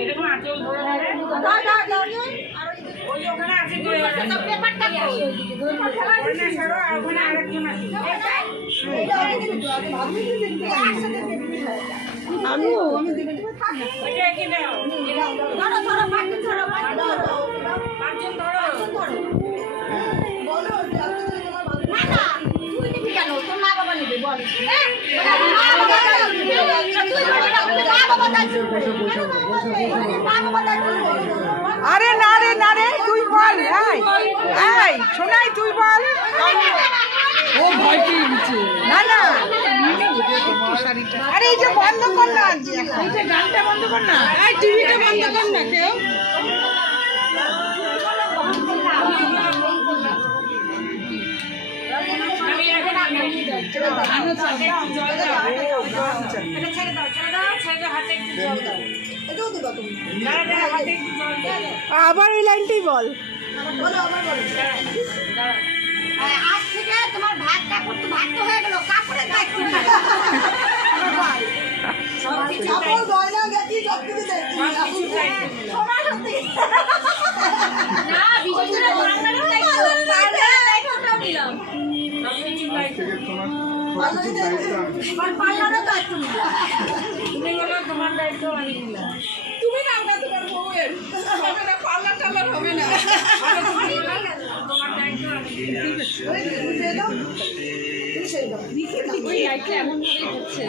এরকম আঁচল ধরে ওই ওখানে আছে যে পেপারটা ওখানে আরেকজন আছে আমি দিবেন ওইটা কি নাও ধরো পাঁচজন ধরো পাঁচজন ধরো বলো না না তুই নিবি কেন তোর মা বাবা নেবে বল আরে না রে না রে তুই বল এই শোনাই তুই বল ও ভয় পেয়ে গেছে না না আরে এই যে বন্ধ কর না এই যে গানটা বন্ধ কর না এই টিভিটা বন্ধ কর না কেউ আবার ওই লাইনটাই বল আজ থেকে তোমার ভাত কাপড় তো ভাত তো হয়ে গেল কাপড়ের দায়িত্ব কাপড় গয়না গেছি সব কিছু না বিশেষ করে বাংলার দায়িত্ব পার্লারের দায়িত্বটাও নিলাম পার্লারের দায়িত্ব নিলাম তুমি বলো তোমার দায়িত্ব আমি নিলাম তুমি নাও না তোমার বউয়ের হবে না পার্লার টার্লার হবে না তোমার দায়িত্ব আমি এমন ভাবেই হচ্ছে